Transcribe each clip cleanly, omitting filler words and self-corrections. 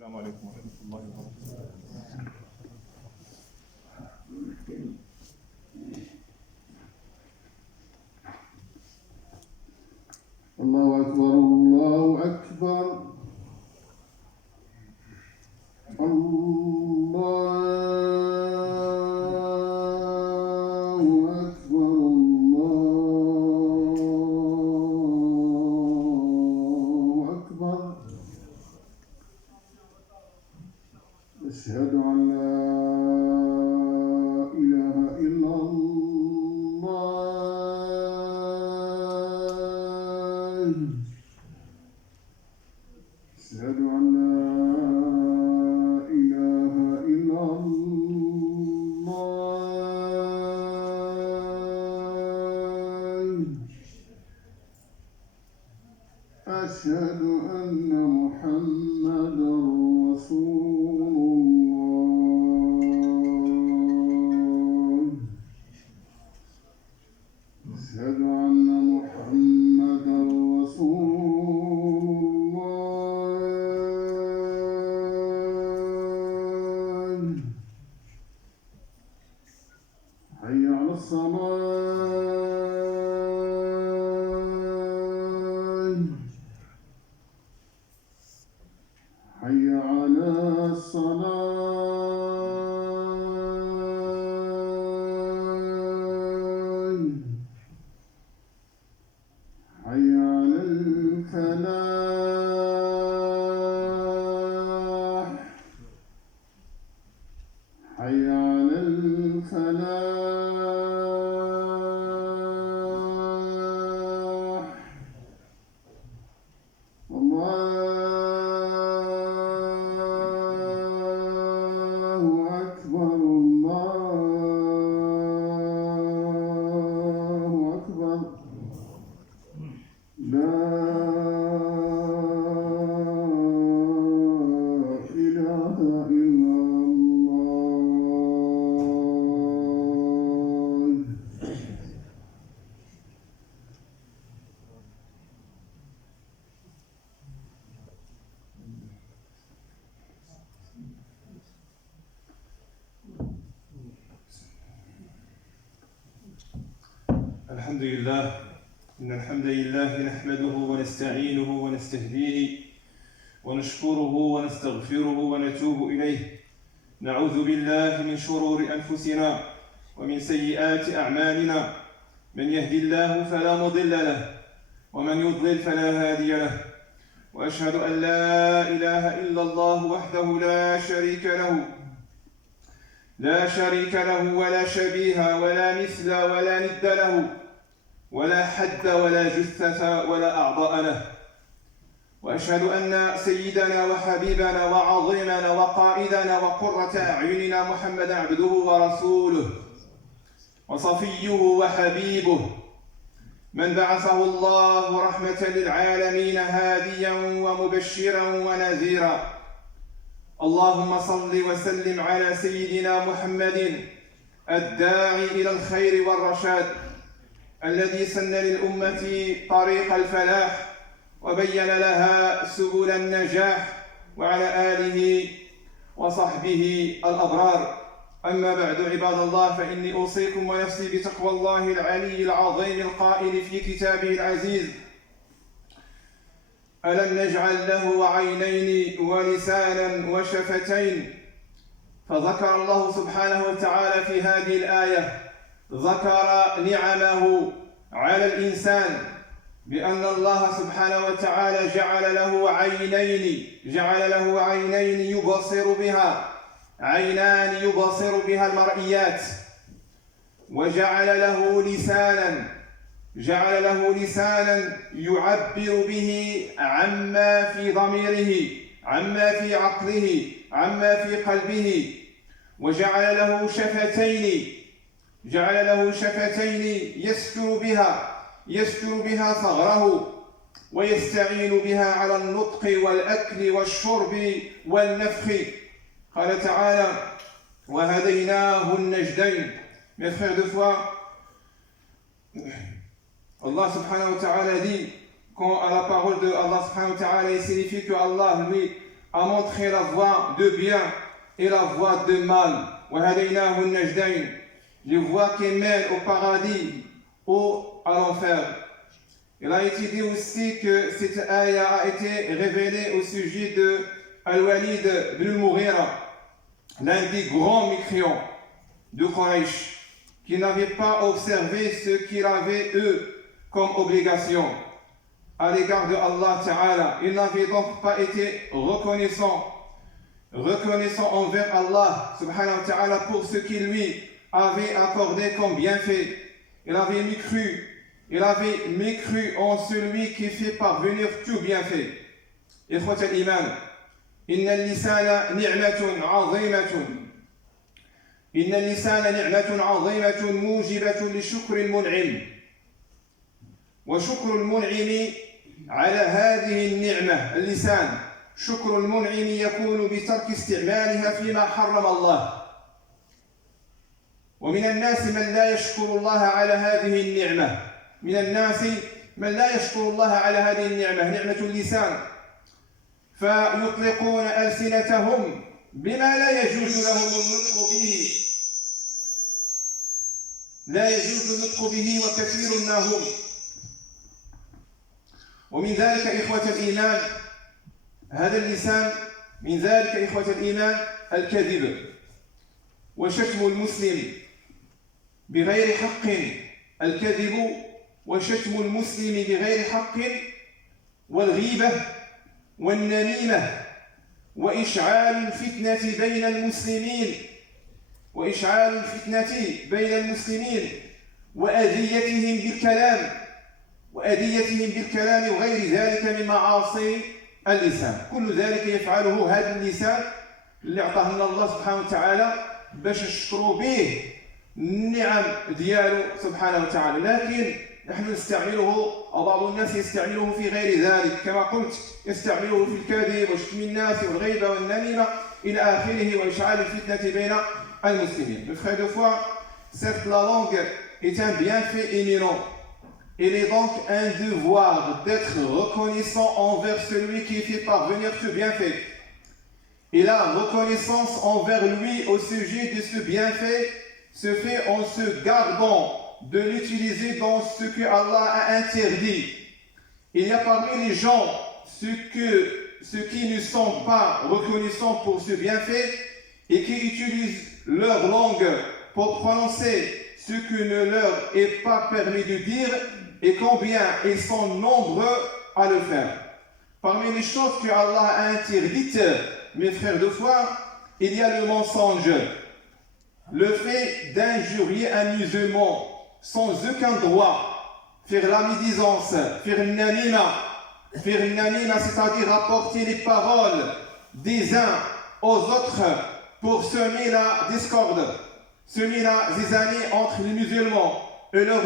السلام عليكم ورحمة الله وبركاته. الله أكبر الله أكبر الله أكبر الله أكبر أشهد أن لا إله إلا الله أشهد أن لا إله إلا الله أشهد أن محمدا رسول الله أشهد أن محمدا رسول الله حي على الصلاة حي على الصلاة حي على الفلاح حي على الفلاح الله أكبر الله أكبر لا إله إلا الله الحمد لله إن الحمد لله نحمده ونستعينه ونستهديه ونشكره ونستغفره ونتوب إليه. نعوذ بالله من شرور أنفسنا ومن سيئات أعمالنا، من يهدي الله فلا مضل له ومن يضلل فلا هادي له، وأشهد أن لا إله إلا الله وحده لا شريك له ولا شبيه ولا مثل ولا ند له ولا حد ولا جثة ولا أعضاء له. وأشهد أن سيدنا وحبيبنا وعظيمنا وقائدنا وقرة أعيننا محمدا عبده ورسوله وصفيه وحبيبه، من بعثه الله رحمة للعالمين هاديا ومبشرا ونذيرا. اللهم صل وسلم على سيدنا محمد الداعي إلى الخير والرشاد، الذي سن للأمة طريق الفلاح وبين لها سبل النجاح، وعلى آله وصحبه الأبرار. أما بعد عباد الله، فإني أوصيكم ونفسي بتقوى الله العلي العظيم القائل في كتابه العزيز: ألم نجعل له عينين ولسانا وشفتين. فذكر الله سبحانه وتعالى في هذه الآية، ذكر نعمه على الإنسان بأن الله سبحانه وتعالى جعل له عينين يبصر بها، عينان يبصر بها المرئيات، وجعل له لسانا يعبر به عما في ضميره، عما في عقله، عما في قلبه. وجعل له شفتين يستر بها ثغره، ويستعين بها على النطق والأكل والشرب والنفخ. قال تعالى: وهديناه النجدين. Mes frères de foi, Allah subhanahu wa ta'ala dit, quand à la parole de Allah subhanahu wa ta'ala, il signifie que Allah, lui, a montré la voie de bien et la voie de mal. وَهَدَيْنَاهُ النَّجْدَيْنِ, les voies qui mènent au paradis ou à l'enfer. Il a été dit aussi que cette ayah a été révélée au sujet de Al-Walid ibn al-Mughira, l'un des grands mécréants de Quraysh, qui n'avait pas observé ce qu'il avait eux comme obligation à l'égard de Allah Ta'ala. Il n'avait donc pas été reconnaissant envers Allah Subhanahu wa Ta'ala pour ce qu'il lui avait accordé comme bienfait. Il avait mécru en celui qui fait parvenir tout bienfait. إخوة الإيمان, إن اللسان نعمة عظيمة موجبة لشكر المنعم. وشكر المنعم على هذه النعمة اللسان، شكر المنعم يكون بترك استعمالها فيما حرم الله. ومن الناس من لا يشكر الله على هذه النعمة، من الناس من لا يشكر الله على هذه النعمة، نعمة اللسان، فيطلقون ألسنتهم بما لا يجوز لهم النطق به، وكثير ما هم. ومن ذلك إخوة الإيمان هذا اللسان، من ذلك إخوة الإيمان الكذب وشتم المسلم بغير حق، الكذب وشتم المسلم بغير حق، والغيبة والنميمة، وإشعال الفتنة بين المسلمين وأذيتهم بالكلام وغير ذلك من معاصي اللسان. كل ذلك يفعله هذا اللسان اللي أعطاه لنا الله سبحانه وتعالى باش نشكروا به النعم ديالو سبحانه وتعالى، لكن نحن نستعمله أو بعض الناس يستعمله في غير ذلك، كما قلت يستعمله في الكذب وشتم الناس والغيبة والنميمة إلى آخره، وإشعال الفتنة بين المسلمين. Mes frères de foi, certes la langue est un bienfait éminent. Il est donc un devoir d'être reconnaissant envers celui qui fait parvenir ce bienfait. Et la reconnaissance envers lui au sujet de ce bienfait se fait en se gardant de l'utiliser dans ce que Allah a interdit. Il y a parmi les gens ceux qui ne sont pas reconnaissants pour ce bienfait et qui utilisent leur langue pour prononcer ce que ne leur est pas permis de dire, et combien ils sont nombreux à le faire. Parmi les choses que Allah a interdites, mes frères de foi, il y a le mensonge, le fait d'injurier un musulman sans aucun droit, faire la médisance, faire une namima, c'est-à-dire rapporter les paroles des uns aux autres pour semer la discorde, semer la zizanie entre les musulmans et leur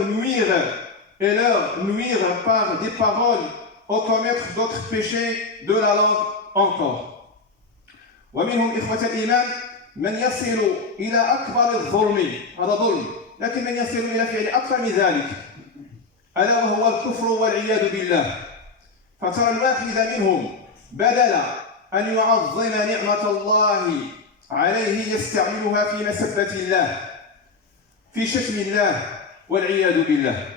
nuire par des paroles ou commettre d'autres péchés de la langue encore. ومنهم إخوة الإيمان من يصل إلى أكبر الظلم، هذا ظلم، لكن من يصل إلى فعل أكثر من ذلك، ألا وهو الكفر والعياذ بالله. فترى الواحد منهم بدل أن يعظم نعمة الله عليه يستعملها في مسبة الله، في شتم الله والعياذ بالله.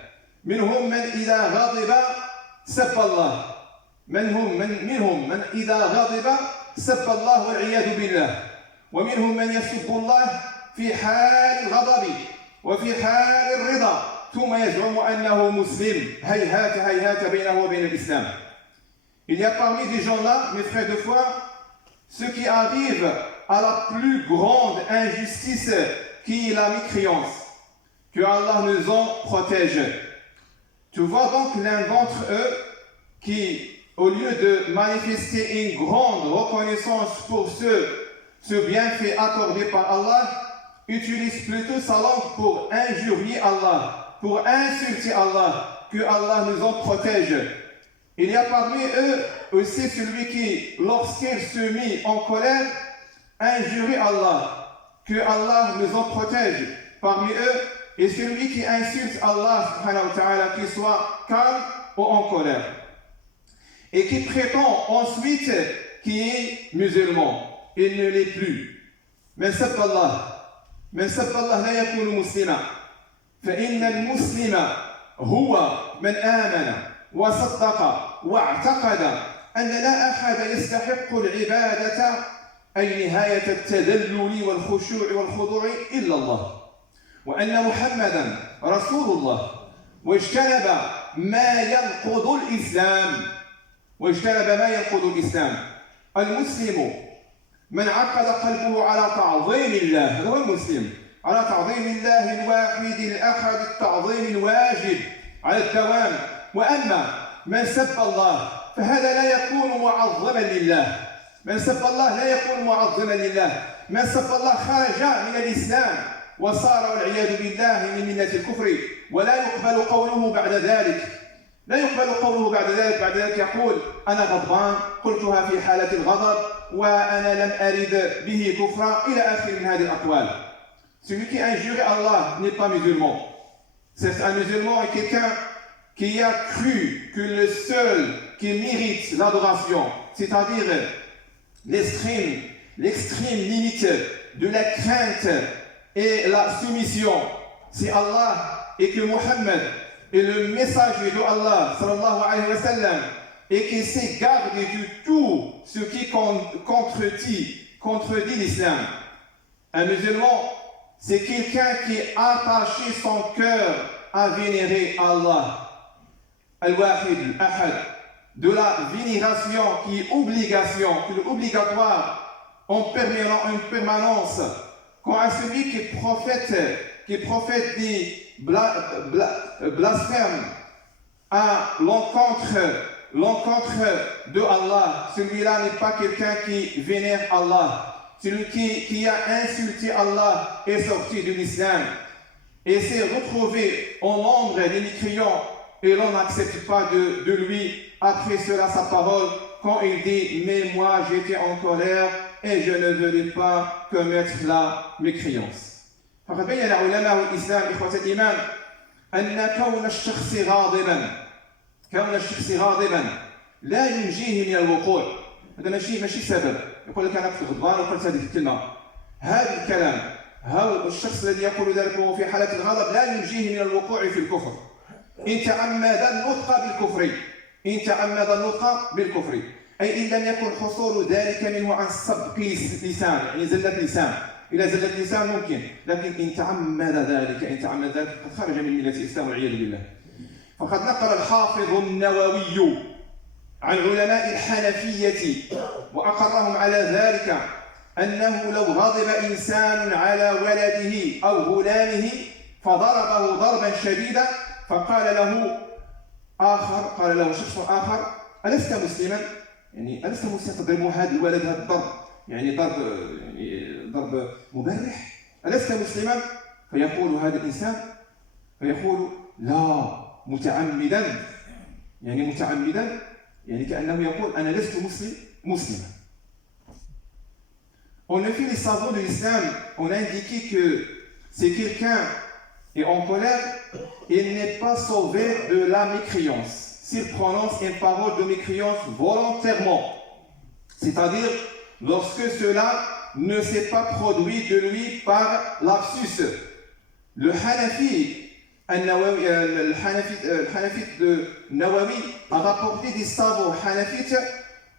منهم من إذا غضب سب الله، منهم من إذا غضب سب الله والعياذ بالله. ومنهم من يسب الله في حال الغضب وفي حال الرضا ثم يزعم أنه مسلم. هيهات بينه وبين الإسلام. Il y a parmi ces gens-là, mes frères de foi, ceux qui arrivent à la plus grande injustice qui est la mécréance. Que Allah nous en protège. Tu vois donc l'un d'entre eux qui, au lieu de manifester une grande reconnaissance pour ce bienfait accordé par Allah, utilise plutôt sa langue pour injurier Allah, pour insulter Allah, que Allah nous en protège. Il y a parmi eux aussi celui qui, lorsqu'il se mit en colère, injurie Allah, que Allah nous en protège. Parmi eux, et celui qui insulte Allah, subhanahu wa ta'ala, qu'il soit calme ou en colère. Et qui prétend ensuite qui est musulman, il ne l'est plus. من سب الله لا يكون مسلما فإن المسلم هو من آمن وصدق واعتقد أن لا أحد يستحق العبادة أي نهاية التذلل والخشوع والخضوع إلا الله وأن محمدا رسول الله واجتنب ما ينقض الإسلام المسلم من عقد قلبه على تعظيم الله هذا هو المسلم على تعظيم الله الواحد الأحد التعظيم الواجب على الدوام وأما من سب الله فهذا لا يكون معظما لله من سب الله خرج من الإسلام وصار والعياذ بالله من ملة الكفر ولا يقبل قوله بعد ذلك بعد ذلك يقول أنا غضبان قلتها في حالة الغضب وأنا لم أرد به كفرا إلى آخر من هذه الأقوال. Celui qui a injuré Allah n'est pas musulman. C'est un musulman et quelqu'un qui a cru que le seul qui mérite l'adoration, c'est-à-dire l'extrême limite de la crainte et la soumission, c'est Allah et que Mohammed est le messager de Allah sallallahu alayhi wa sallam et qui s'égarde de tout ce qui contredit l'islam. Un musulman, c'est quelqu'un qui a attaché son cœur à vénérer Allah, Al-Wahid, Al-Ahad, de la vénération qui est obligatoire en permanence, quand à celui qui prophète des blasphèmes à l'encontre de Allah, celui-là n'est pas quelqu'un qui vénère Allah. Celui qui a insulté Allah est sorti de l'islam et s'est retrouvé en nombre des mécréants et l'on n'accepte pas de lui après cela sa parole quand il dit « Mais moi j'étais en colère et je ne voulais pas commettre la mécréance ». فقد بين علماء الإسلام إخوة الإيمان أن كون الشخص غاضبا لا ينجيه من الوقوع. هذا ماشي سبب يقول لك أنا كنت غضبان وقلت هذه الكلمة. هذا الكلام الشخص الذي يقول ذلك وهو في حالة الغضب لا ينجيه من الوقوع في الكفر إن تعمد النطق بالكفر أي إن لم يكن حصول ذلك منه عن سبق لسان يعني زلة لسان. إلى زلة لسان ممكن لكن إن تعمد ذلك قد خرج من ملة الإسلام والعياذ بالله. فقد نقل الحافظ النووي عن علماء الحنفية وأقرهم على ذلك أنه لو غضب إنسان على ولده أو غلامه فضربه ضربا شديدا فقال له شخص آخر ألست مسلما؟ يعني ألست مسلما تضرب هذا الولد هذا الضرب يعني ضرب مبرح ألست مسلما؟ فيقول هذا الإنسان لا متعمدا يعني كأنه يقول أنا لست مسلما. En effet, les savants de l'islam ont indiqué que si quelqu'un est en colère, il n'est pas sauvé de la mécréance s'il prononce une parole de mécréance volontairement, c'est-à-dire lorsque cela ne s'est pas produit de lui par lapsus. Le Hanafi de Nawawi a rapporté des savants hanafites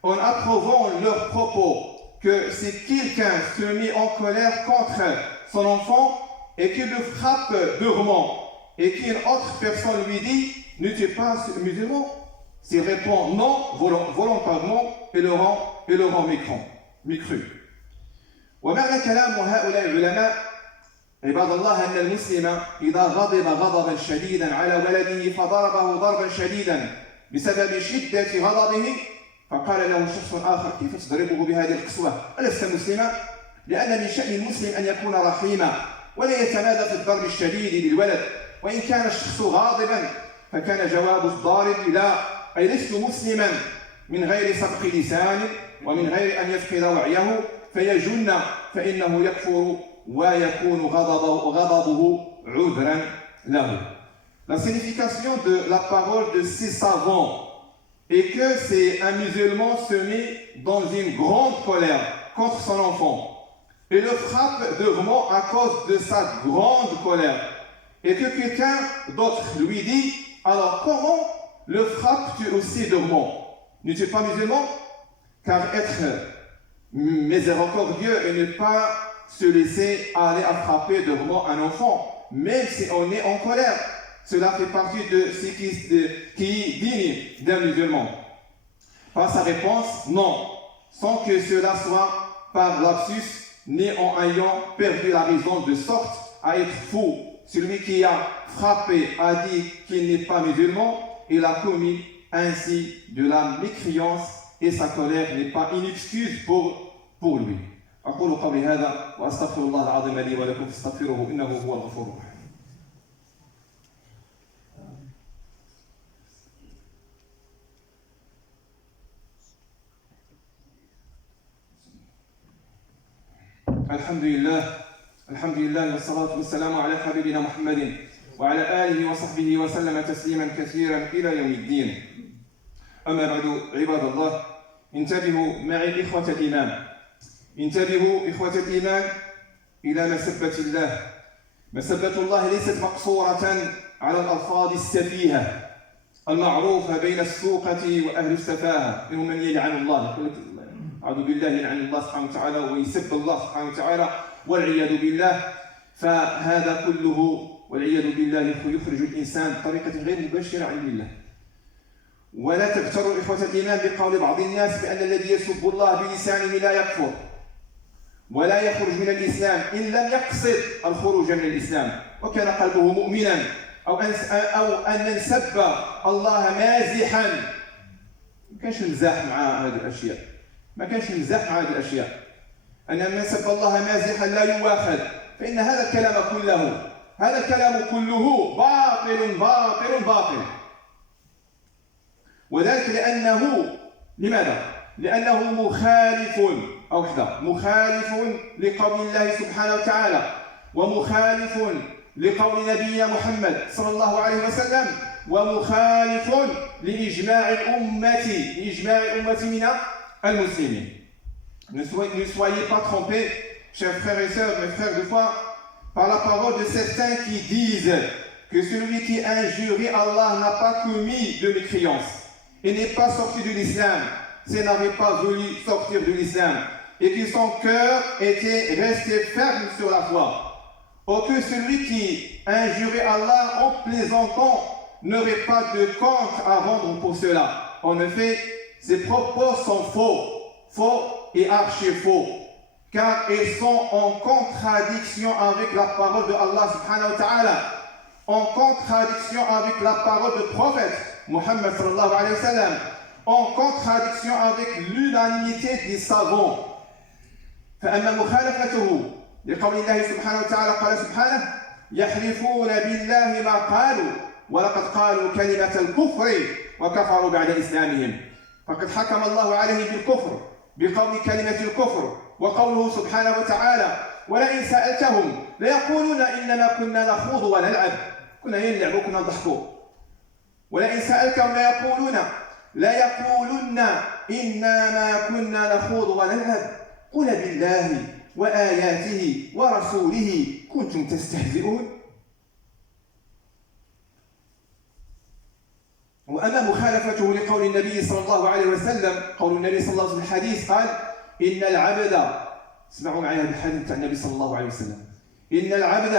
en approuvant leurs propos que si quelqu'un se met en colère contre son enfant et qu'il le frappe durement et qu'une autre personne lui dit « Ne tu es pas musulman ?» s'il répond non volontairement et le rend mécru. ومعنى كلام هؤلاء العلماء عباد الله أن المسلم إذا غضب غضبا شديدا على ولده فضربه ضربا شديدا بسبب شدة غضبه فقال له شخص آخر كيف تضربه بهذه القسوة؟ ألست مسلما؟ لأن من شأن المسلم أن يكون رحيما ولا يتمادى في الضرب الشديد للولد وإن كان الشخص غاضبا فكان جواب الضارب لا أي لست مسلما من غير سبق لسان ومن غير أن يفقد وعيه فيجن فإنه يكفر ويكون غضبه عذرا له. La signification de la parole de ces savants et que c'est un musulman se met dans une grande colère contre son enfant et le frappe durement à cause de sa grande colère, et que quelqu'un d'autre lui dit « Alors comment le frappes-tu aussi durement? N'es-tu pas musulman ?» Car être miséricordieux et ne pas se laisser aller à frapper durement un enfant, même si on est en colère, cela fait partie de ce qui est digne d'un musulman. Par sa réponse, non, sans que cela soit par lapsus, ni en ayant perdu la raison de sorte à être fou. Celui qui a frappé a dit qu'il n'est pas musulman, il a commis ainsi de la mécréance et sa colère n'est pas une excuse pour lui. أقول قولي هذا وأستغفر الله العظيم لي ولكم فاستغفروه إنه هو الغفور الرحيم. الحمد لله والصلاة والسلام على حبيبنا محمد وعلى آله وصحبه وسلم تسليما كثيرا إلى يوم الدين. أما بعد عباد الله، انتبهوا معي إخوة الإيمان، انتبهوا إخوة الإيمان إلى مسبة الله. مسبة الله ليست مقصورة على الألفاظ السفيهة المعروفة بين السوقة وأهل السفاهة، منهم من يلعن الله، يقول لك أعوذ بالله يلعن الله سبحانه وتعالى ويسب الله سبحانه وتعالى والعياذ بالله. فهذا كله والعياذ بالله يخرج الإنسان بطريقة غير مباشرة عن الله. ولا تغتروا إخوة الإيمان بقول بعض الناس بأن الذي يسب الله بلسانه لا يكفر ولا يخرج من الإسلام إن لم يقصد الخروج من الإسلام وكان قلبه مؤمنا، أو أن نسب الله مازحا. ما كانش نمزح مع هذه الأشياء، ما كانش نمزح مع هذه الأشياء. أن من سب الله مازحا لا يواخذ، فإن هذا الكلام كله باطل باطل باطل. وذلك لماذا؟ لأنه مخالف لقول الله سبحانه وتعالى، ومخالف لقول نبينا محمد صلى الله عليه وسلم، ومخالف لإجماع الأمة من المسلمين. Ne soyez pas trompés, chers frères et sœurs, mes frères de foi, par la parole de certains qui disent que celui qui injurie Allah n'a pas commis de mécréance et n'est pas sorti de l'islam, s'il n'avait pas voulu sortir de l'islam, et que son cœur était resté ferme sur la foi, ou que celui qui injurait Allah en plaisantant n'aurait pas de compte à rendre pour cela. En effet, ces propos sont faux et archi-faux, car ils sont en contradiction avec la parole de Allah subhanahu wa ta'ala, en contradiction avec la parole du prophète Muhammad sallallahu alayhi wa sallam, en contradiction avec l'unanimité des savants. فأما مخالفته لقول الله سبحانه وتعالى قال سبحانه يحلفون بالله ما قالوا ولقد قالوا كلمة الكفر وكفروا بعد إسلامهم. فقد حكم الله عليه بالكفر بقول كلمة الكفر، وقوله سبحانه وتعالى ولئن سألتهم ليقولون إنما كنا نخوض ونلعب، كنا نلعب وكنا نضحكوا. ولئن سألتهم ليقولن إنما كنا نخوض ونلعب قل بالله وآياته ورسوله كنتم تستهزئون. وأما مخالفته لقول النبي صلى الله عليه وسلم، قول النبي صلى الله عليه وسلم في الحديث قال إن العبد، اسمعوا معي هذا الحديث تاع النبي صلى الله عليه وسلم، إن العبد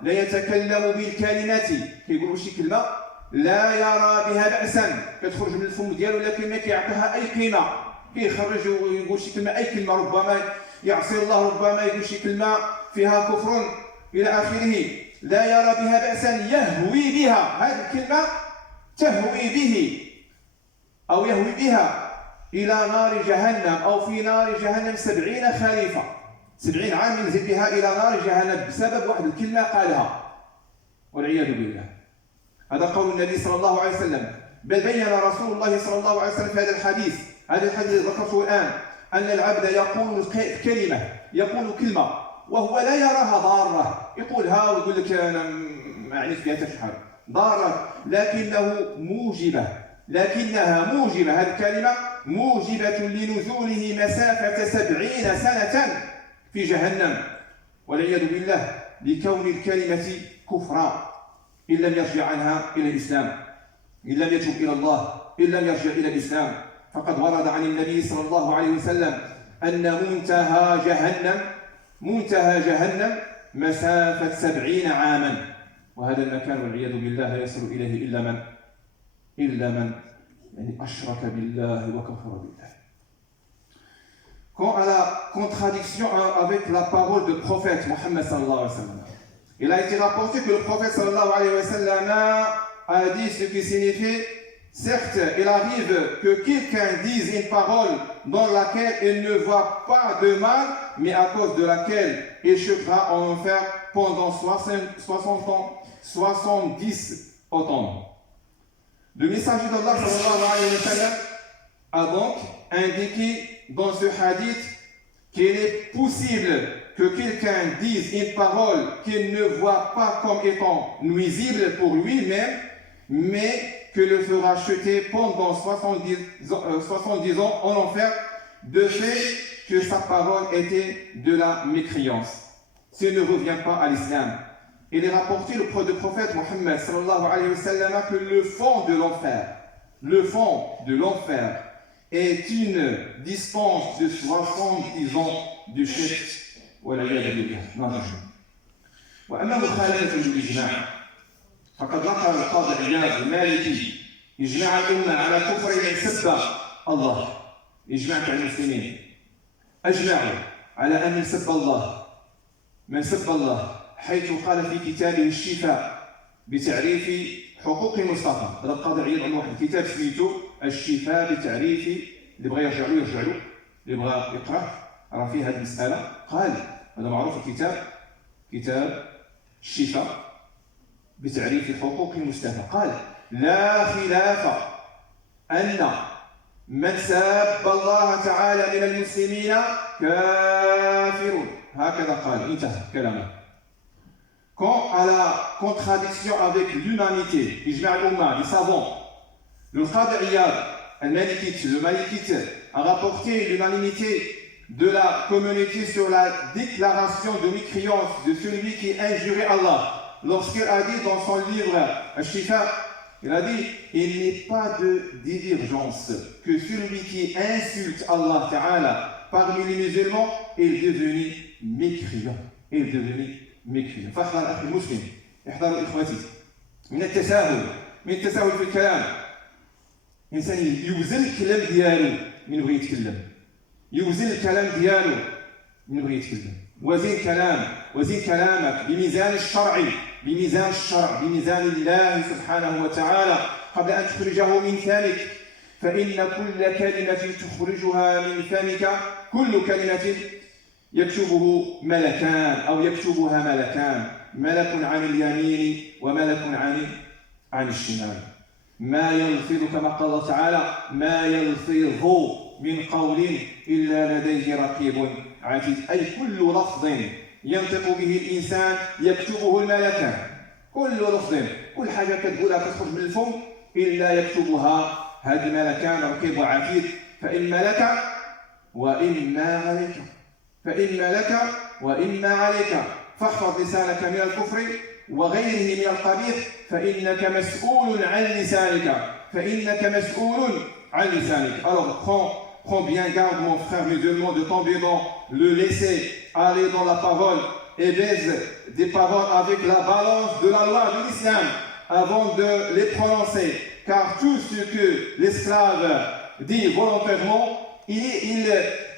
لا يتكلم بالكلمة، كيقولوا شي كلمة لا يرى بها بأسا، كتخرج من الفم ديالو لكن ما كيعطيها أي قيمة، كيخرج ويقول شي كلمة، أي كلمة ربما يعصي الله، ربما يقول شي كلمة فيها كفر إلى آخره، لا يرى بها بأسا يهوي بها، هذه الكلمة تهوي به أو يهوي بها إلى نار جهنم، أو في نار جهنم 70 خريفا، 70 عام ينزل بها إلى نار جهنم بسبب واحد الكلمة قالها، والعياذ بالله. هذا قول النبي صلى الله عليه وسلم. بل بين رسول الله صلى الله عليه وسلم في هذا الحديث ذكرته الآن، أن العبد يقول كلمة وهو لا يراها ضارة، يقولها ويقول لك أنا ما عرفت بها تشحر ضارة، لكنه موجبة لكنها موجبة، هذه الكلمة موجبة لنزوله مسافة 70 سنة في جهنم والعياذ بالله، لكون الكلمة كفرا إن لم يرجع عنها إلى الإسلام، إن لم يتوب إلى الله، إن لم يرجع إلى الإسلام. فقد ورد عن النبي صلى الله عليه وسلم أن منتهى جهنم مسافة 70 عاما، وهذا المكان والعياذ بالله لا يصل إليه إلا من يعني أشرك بالله وكفر بالله. Quant à la contradiction avec la parole du prophète Mohammed sallallahu alayhi wa sallam, il a été rapporté que le prophète sallallahu alayhi wa sallam a dit ce qui signifie: certes, il arrive que quelqu'un dise une parole dans laquelle il ne voit pas de mal, mais à cause de laquelle il chutera en enfer pendant 60 ans, 70 autant. Le messager d'Allah sallallahu alayhi wa sallam a donc indiqué dans ce hadith qu'il est possible que quelqu'un dise une parole qu'il ne voit pas comme étant nuisible pour lui-même, mais que le fera chuter pendant 70 ans en enfer, de fait que sa parole était de la mécréance. S'il ne revient pas à l'islam. Il est rapporté le prophète Mohammed sallallahu alayhi wa sallam que le fond de l'enfer est une distance de 70 ans du shirk والعياذ بالله. وأما مخالفة الإجماع فقد نقل القاضي عياض المالكي إجماع الأمة على كفر من سب الله. إجماع المسلمين أجمعوا على أن من سب الله حيث قال في كتابه الشفاء بتعريف حقوق المصطفى. هذا القاضي عياض عنده واحد الكتاب سميتو الشفاء بتعريف، اللي بغى يرجع له، اللي بغى يقرأ راه فيه هذه المسألة. قال هذا معروف الكتاب، كتاب الشفاء بتعريف حقوق المصطفى. قال: لا خلاف أن من ساب الله تعالى من المسلمين كافر. هكذا قال، انتهى كلامه. Quant à la contradiction avec l'humanité, Ijma' al-Ummah, les savants, le Qadi Iyad al-Malikite, le Malikite, a rapporté l'unanimité de la communauté sur la déclaration de mécréance de celui qui injurait Allah. Lorsqu'il a dit dans son livre Al-Shifa, il a dit: il n'est pas de divergence que celui qui insulte Allah Ta'ala parmi les musulmans est devenu mécréant. فاحذر أخي المسلم، احذروا إخوتي من التساهل في الكلام. إنسان يوزن الكلام ديالو من بغى يتكلم، يوزن الكلام ديالو من بغى يتكلم. وزن كلامك بميزان الشرع، بميزان الله سبحانه وتعالى قبل أن تخرجه من فمك، فإن كل كلمة تخرجها من فمك، كل كلمة يكتبها ملكان، ملك عن اليمين وملك عن الشمال. ما يلفظ كما قال الله تعالى: ما يلفظ من قول إلا لديه رقيب عتيد. أي كل لفظ ينطق به الإنسان يكتبه الملكان. كل لفظ، كل حاجة كتقولها كتخرج من الفم إلا يكتبها هذا الملكان رقيب وعتيد. فإما لك وإما عليك، فاحفظ لسانك من الكفر وغيره من القبيح فإنك مسؤول عن لسانك. Alors prends bien garde, mon frère musulman, de tomber dans le laisser aller dans la parole et baise des paroles avec la balance de la loi de l'islam avant de les prononcer, car tout ce que l'esclave dit volontairement, il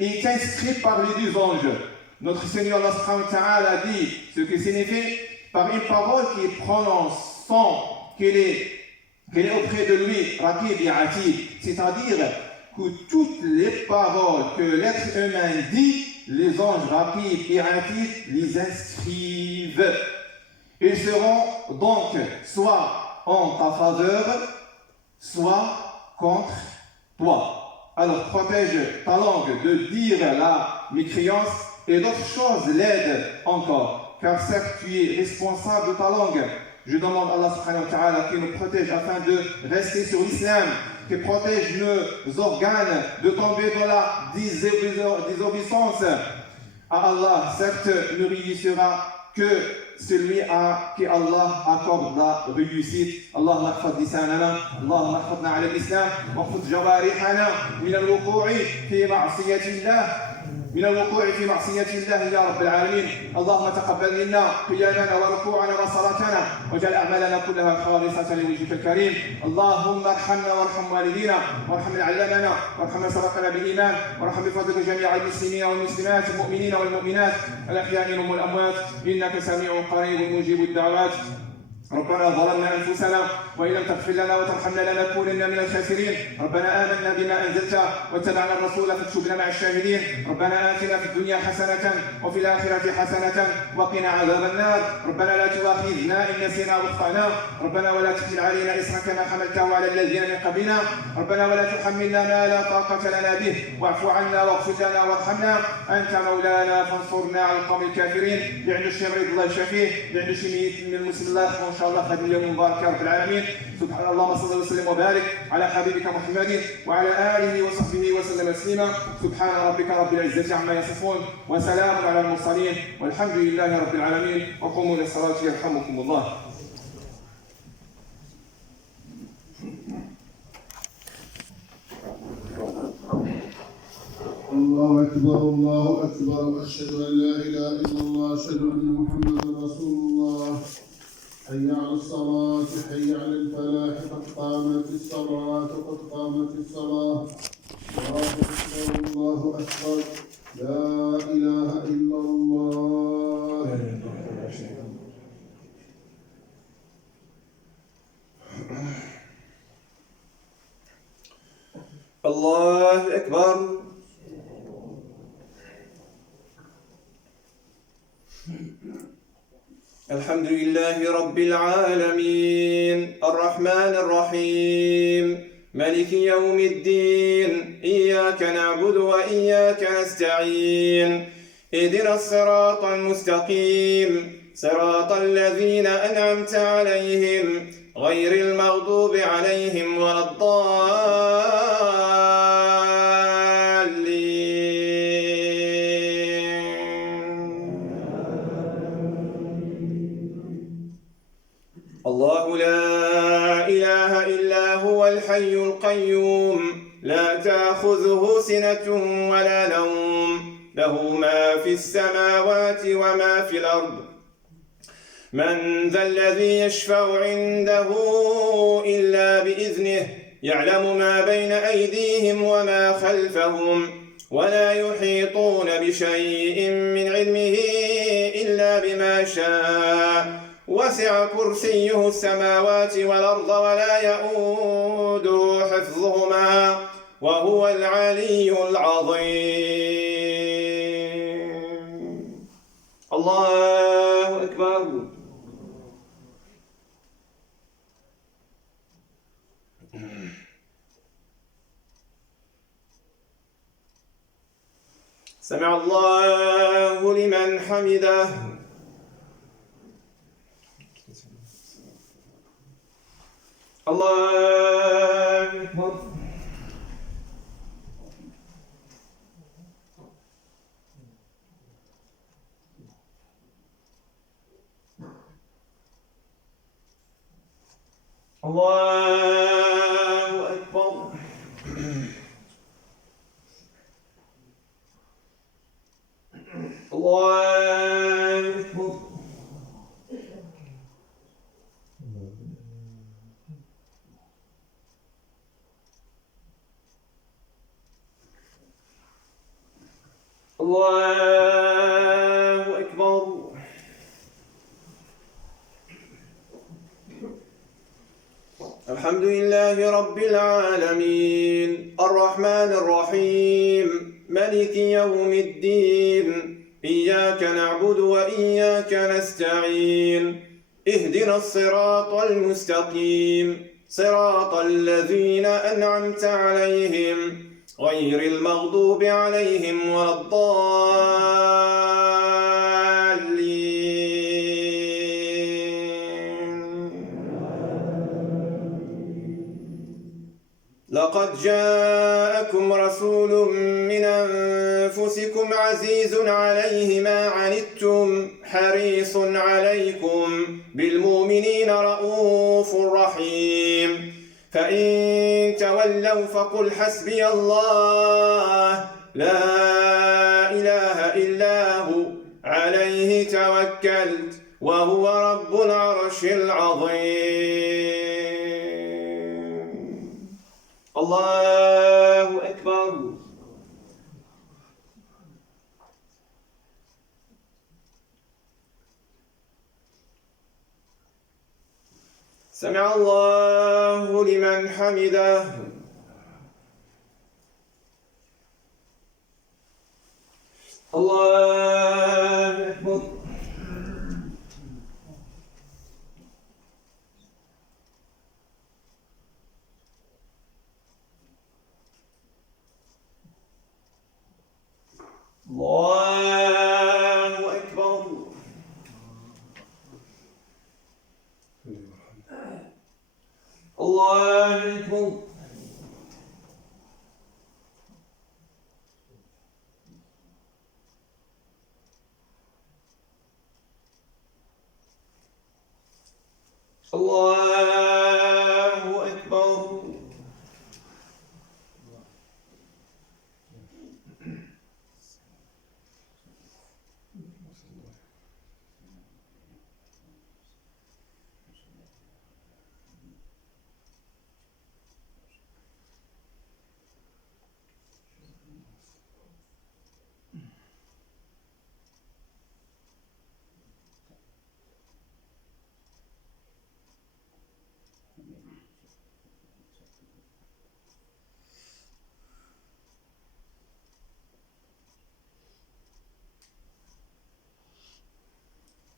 est inscrit par les deux anges. Notre Seigneur Allah subhanahu wa ta'ala dit ce que signifie par une parole qu'il prononce sans qu'elle est auprès de lui, raqib et atid, c'est-à-dire que toutes les paroles que l'être humain dit, les anges raqib et atid les inscrivent. Ils seront donc soit en ta faveur, soit contre toi. Alors protège ta langue de dire la mécréance, et d'autres choses l'aident encore, car certes tu es responsable de ta langue. Je demande à Allah subhanahu wa ta'ala qu'il nous protège afin de rester sur l'islam qui protège nos organes de tomber dans la désobéissance à Allah. Certes, ne réussira que celui à qui Allah accorde la réussite. اللهم احفظ لساننا، اللهم احفظنا على الإسلام، واحفظ جوارحنا من الوقوع في معصية الله يا رب العالمين. اللهم تقبل منا قيامنا وركوعنا وصلاتنا، واجعل أعمالنا كلها خالصة لوجهك الكريم. اللهم ارحمنا وارحم والدينا، وارحم من علمنا، وارحم من سبقنا بالإيمان، وارحم بفضلك جميع المسلمين والمسلمات، المؤمنين والمؤمنات، الأحياء منهم والأموات، إنك سميع قريب مجيب الدعوات. ربنا ظلمنا أنفسنا وإن لم تغفر لنا وترحمنا لنكونن من الخاسرين. ربنا آمنا بما أنزلت واتبعنا الرسول فاكتبنا مع الشاهدين. ربنا آتنا في الدنيا حسنة وفي الآخرة حسنة وقنا عذاب النار. ربنا لا تؤاخذنا إن نسينا واخطأنا. ربنا ولا تحمل علينا إصرا كما حملته على الذين من قبلنا. ربنا ولا تحملنا ما لا طاقة لنا به، واعف عنا واغفر لنا وارحمنا، أنت مولانا فانصرنا على القوم الكافرين. بعنده الشيء مريض الله يشافيه، بعنده شيء ميت من المسلم الله يرحمه إن شاء الله. هذا اليوم مبارك يا رب العالمين. سبحان الله، صل وسلم وبارك على حبيبك محمد وعلى آله وصحبه وسلم تسليما. سبحان ربك رب العزة عما يصفون، وسلام على المرسلين، والحمد لله رب العالمين. وقوموا للصلاة يرحمكم الله. الله أكبر الله أكبر، أشهد أن لا إله إلا الله، أشهد أن محمدا رسول الله. حي على الصلاة، حي على الفلاح، قد قامت الصلاة، قد قامت الصلاة. الله أكبر الله أكبر، لا إله إلا الله. الله أكبر. الحمد لله رب العالمين، الرحمن الرحيم، مالك يوم الدين، إياك نعبد وإياك نستعين، اهدنا الصراط المستقيم، صراط الذين أنعمت عليهم غير المغضوب عليهم ولا الضالين. الله لا إله إلا هو الحي القيوم، لا تأخذه سنة ولا نوم، له ما في السماوات وما في الأرض. من ذا الذي يشفع عنده إلا بإذنه، يعلم ما بين أيديهم وما خلفهم، ولا يحيطون بشيء من علمه إلا بما شاء. وسع كرسيه السماوات والأرض ولا يؤوده حفظهما وهو العلي العظيم. الله أكبر. سمع الله لمن حمده. الله أكبر. الله أكبر. الله أكبر. الله أكبر. الحمد لله رب العالمين، الرحمن الرحيم، مالك يوم الدين، إياك نعبد وإياك نستعين، اهدنا الصراط المستقيم، صراط الذين أنعمت عليهم غير المغضوب عليهم ولا الضالين. لقد جاءكم رسول من أنفسكم عزيز عليه ما عنتم حريص عليكم بالمؤمنين رؤوف رحيم فإن تولوا فقل حسبي الله لا إله إلا هو عليه توكلت وهو رب العرش العظيم. الله أكبر. سمع الله لمن حمده. الله أكبر. الله أكبر. الله أكبر. الله أكبر.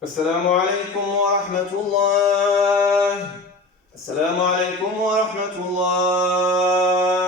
السلام عليكم ورحمة الله. السلام عليكم ورحمة الله.